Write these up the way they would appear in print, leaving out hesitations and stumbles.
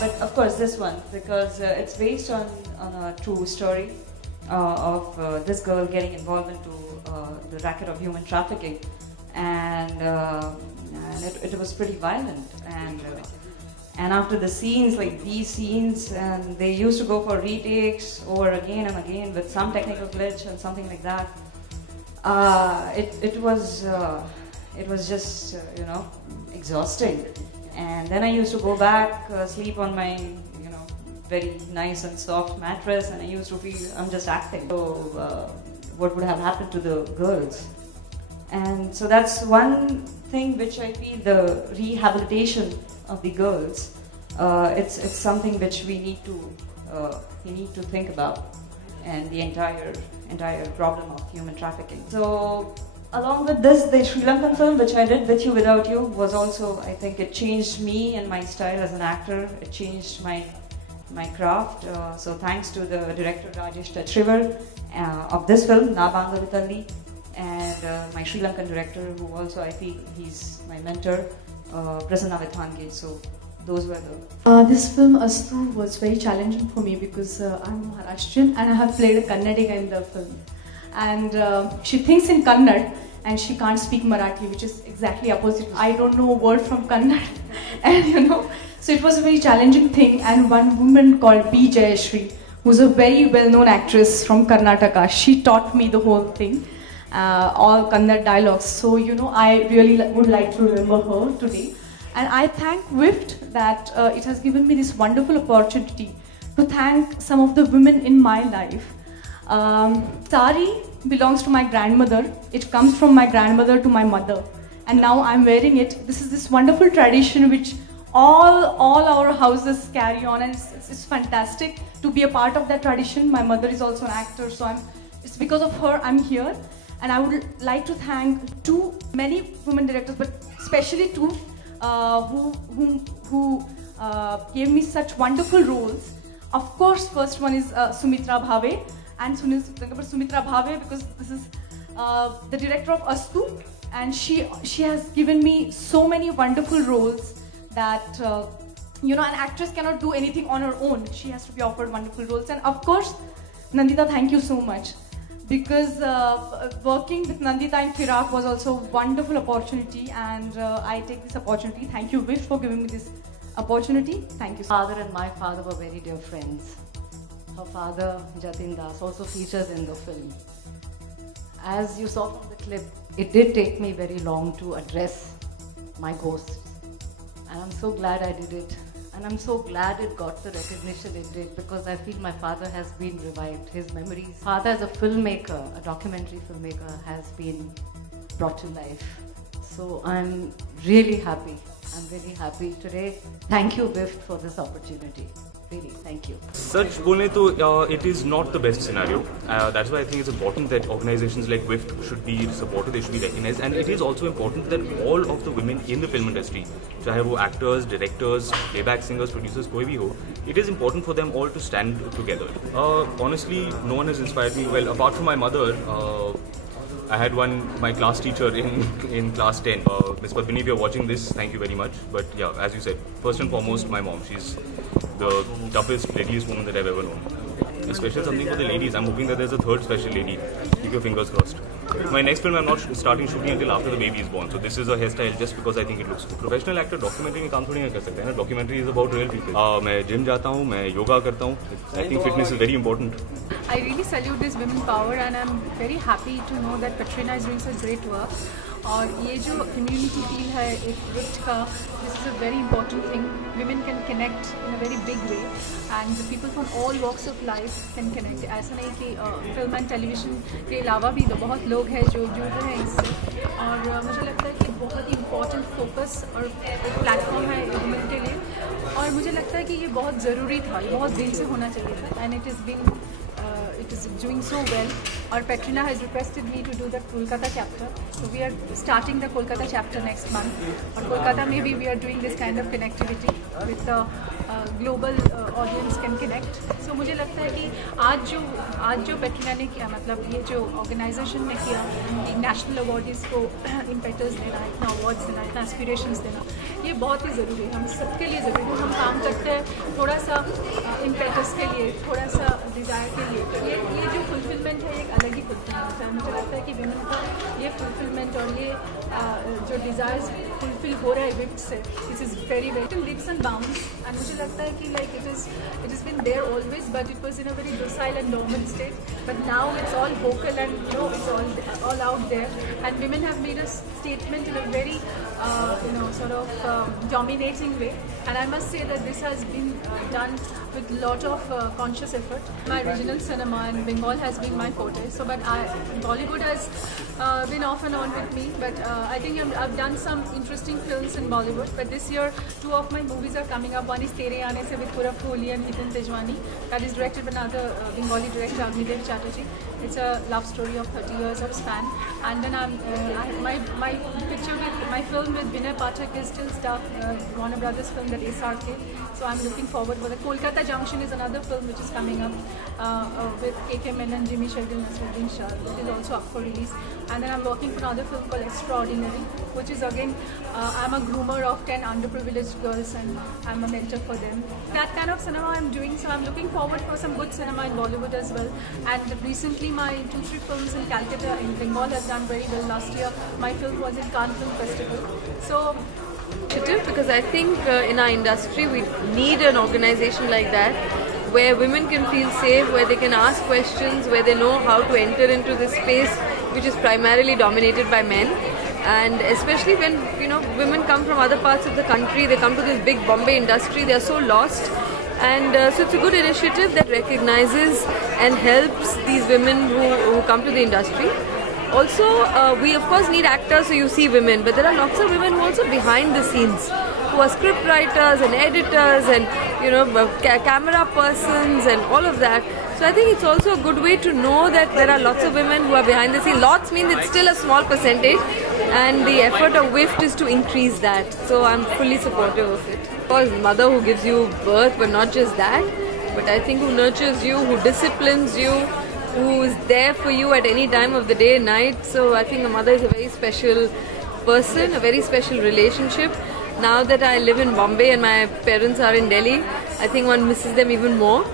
But of course this one, because it's based on a true story of this girl getting involved into the racket of human trafficking, and it was pretty violent, and after the scenes, like these scenes, and they used to go for retakes over again and again with some technical glitch and something like that. It was just exhausting. And then I used to go back, sleep on my very nice and soft mattress, and I used to feel I'm just acting. So what would have happened to the girls? And so that's one thing which I feel, the rehabilitation of the girls. It's something which we need to think about, and the entire problem of human trafficking. So along with this, the Sri Lankan film which I did, With You Without You, was also, I think it changed me and my style as an actor. It changed my craft. So thanks to the director Rajesh Tachrivar of this film, Na Bangavitalli, and my Sri Lankan director, who also I feel he's my mentor, Prasanna Vithange. So those were the... This film, Astu, was very challenging for me because I'm Maharashtrian and I have played a Kannadiga in the film. And she thinks in Kannada and she can't speak Marathi, which is exactly opposite. I don't know a word from Kannada, and so it was a very challenging thing. And one woman called B. Jayashree, who's a very well-known actress from Karnataka, she taught me the whole thing, all Kannada dialogues. So I really would like to remember her today. And I thank WIFT that it has given me this wonderful opportunity to thank some of the women in my life. Sari belongs to my grandmother. It comes from my grandmother to my mother, and now I'm wearing it. This is this wonderful tradition which all our houses carry on, and it's fantastic to be a part of that tradition. My mother is also an actor, so it's because of her I'm here. And I would like to thank many women directors, but especially two who gave me such wonderful roles. Of course, first one is Sumitra Bhave and Sunil Sutanka, but Sumitra Bhave because this is the director of Astu, and she has given me so many wonderful roles that an actress cannot do anything on her own. She has to be offered wonderful roles. And of course, Nandita, thank you so much, because working with Nandita in Firak was also a wonderful opportunity, and I take this opportunity. Thank you, Vish, for giving me this opportunity. Thank you. Father and my father were very dear friends. Her father, Jatin Das, also features in the film. As you saw from the clip, it did take me very long to address my ghosts. And I'm so glad I did it. And I'm so glad it got the recognition it did, because I feel my father has been revived. His memories. Father as a filmmaker, a documentary filmmaker, has been brought to life. So I'm really happy. I'm really happy today. Thank you, WIFT, for this opportunity. Really, thank you. Such बोलने तो it is not the best scenario. That's why I think it's important that organizations like WIFT should be supported, they should be recognized, and it is also important that all of the women in the film industry, चाहे वो actors, directors, playback singers, producers, कोई भी हो, it is important for them all to stand together. Honestly, no one has inspired me. Well, apart from my mother, I had my class teacher in class 10. Ms. Padmini, if you're watching this, thank you very much. But yeah, as you said, first and foremost, my mom. She's the toughest, readiest woman that I've ever known. A special something for the ladies. I'm hoping that there's a third special lady. Keep your fingers crossed. My next film, I'm not starting shooting until after the baby is born. So this is a hairstyle just because I think it looks good. Professional actor documentary में काम थोड़ी ना कर सकते हैं ना. Documentary is about real people. मैं gym जाता हूँ, मैं yoga करता हूँ. I think fitness is very important. I really salute this women power, and I'm very happy to know that Katrina is doing such great work. और ये जो community feel है एक WIFT का, this is a very important thing. Women can connect in a very big way, and the people from all walks of life can connect. ऐसा नहीं कि film and television के अलावा भी बहुत लोग हैं जो जुड़ रहे हैं इससे, और मुझे लगता है कि बहुत ही important focus और एक platform है women के लिए, और मुझे लगता है कि ये बहुत ज़रूरी था, ये बहुत दिन से होना चाहिए था, and it is doing so well. Or Katrina has requested me to do the Kolkata chapter, so we are starting the Kolkata chapter next month. Or Kolkata, maybe we are doing this kind of connectivity with the global audience can connect. So मुझे लगता है कि आज जो Katrina ने किया, मतलब ये जो organization ने किया, national awardees को impetus देना, इतना awards देना, इतना aspirations देना, ये बहुत ही ज़रूरी है, हम सबके लिए ज़रूरी है। हम काम करते हैं थोड़ा सा इम्पेटस के लिए, थोड़ा सा डिज़ायर के लिए, तो ये जो फुलफिलमेंट है एक अलग ही फुलफिलमेंट है। मुझे लगता है कि विमेन को ये फुलफिलमेंट और ये जो डिज़ायर्स फुलफिल हो रहा है विक्ट से, this is very very leaps and bounds. And मुझे लगता है कि like it is been there always, but it was in a very docile and normal state, but now it's all vocal and it's all out there, and women have made a statement in a very sort of dominating way, and I must say that this has been done with lot of conscious effort. My regional cinema in Bengal has been my forte, so but Bollywood has been off and on with me, but I think I've done some interesting films in Bollywood, but this year 2 of my movies are coming up. One is Tere Aane Se with Purab Kohli and Nitin Tejwani, that is directed by another Bengali director Agnidev Chatterjee. It's a love story of 30 years of span, and then my picture with my film with Vinay Pathak is still stuck, Warner Brothers film, that SRK. So I'm looking forward for the Kolkata Junction is another film which is coming up with KK Menon, Jimmy Sheldon, Nasruddin Shah, that is also up for release. And then I'm working for another film called Extraordinary, which is again I'm a groomer of 10 underprivileged girls and I'm a mentor for them. That kind of cinema I'm doing, so I'm looking forward for some good cinema in Bollywood as well. And recently my 2-3 films in Calcutta in Bengal have done very well. Last year my film was in Cannes Film Festival. So because I think in our industry we need an organization like that where women can feel safe, where they can ask questions, where they know how to enter into this space which is primarily dominated by men. And especially when women come from other parts of the country, they come to this big Bombay industry, they are so lost. And so it's a good initiative that recognizes and helps these women who come to the industry. Also, we of course need actors, so you see women, but there are lots of women who are also behind the scenes, who are script writers and editors and camera persons and all of that. So I think it's also a good way to know that there are lots of women who are behind the scenes. Lots means it's still a small percentage, and the effort of WIFT is to increase that. So I'm fully supportive of it. Of course, mother who gives you birth, but not just that, but I think who nurtures you, who disciplines you, who is there for you at any time of the day and night. So I think a mother is a very special person, a very special relationship. Now that I live in Bombay and my parents are in Delhi, I think one misses them even more.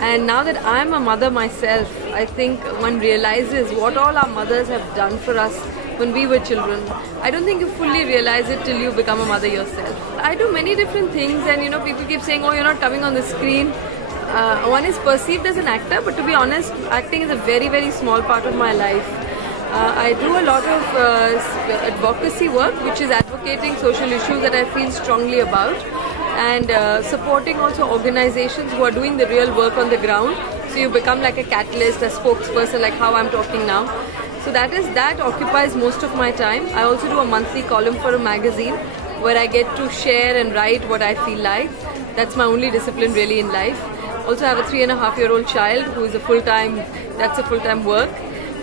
And now that I'm a mother myself, I think one realizes what all our mothers have done for us when we were children. I don't think you fully realize it till you become a mother yourself. I do many different things, and people keep saying, oh, you're not coming on the screen. One is perceived as an actor, but to be honest, acting is a very, very small part of my life. I do a lot of advocacy work, which is advocating social issues that I feel strongly about, and supporting also organizations who are doing the real work on the ground. So you become like a catalyst, a spokesperson, like how I'm talking now. So that occupies most of my time. I also do a monthly column for a magazine where I get to share and write what I feel like. That's my only discipline really in life. Also, I have a 3.5-year-old child who is a full-time work.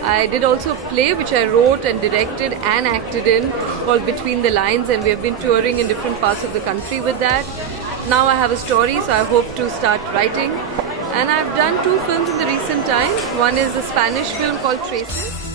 I did also a play which I wrote and directed and acted in called Between the Lines, and we have been touring in different parts of the country with that. Now I have a story, so I hope to start writing. And I've done 2 films in the recent times. One is a Spanish film called Traces.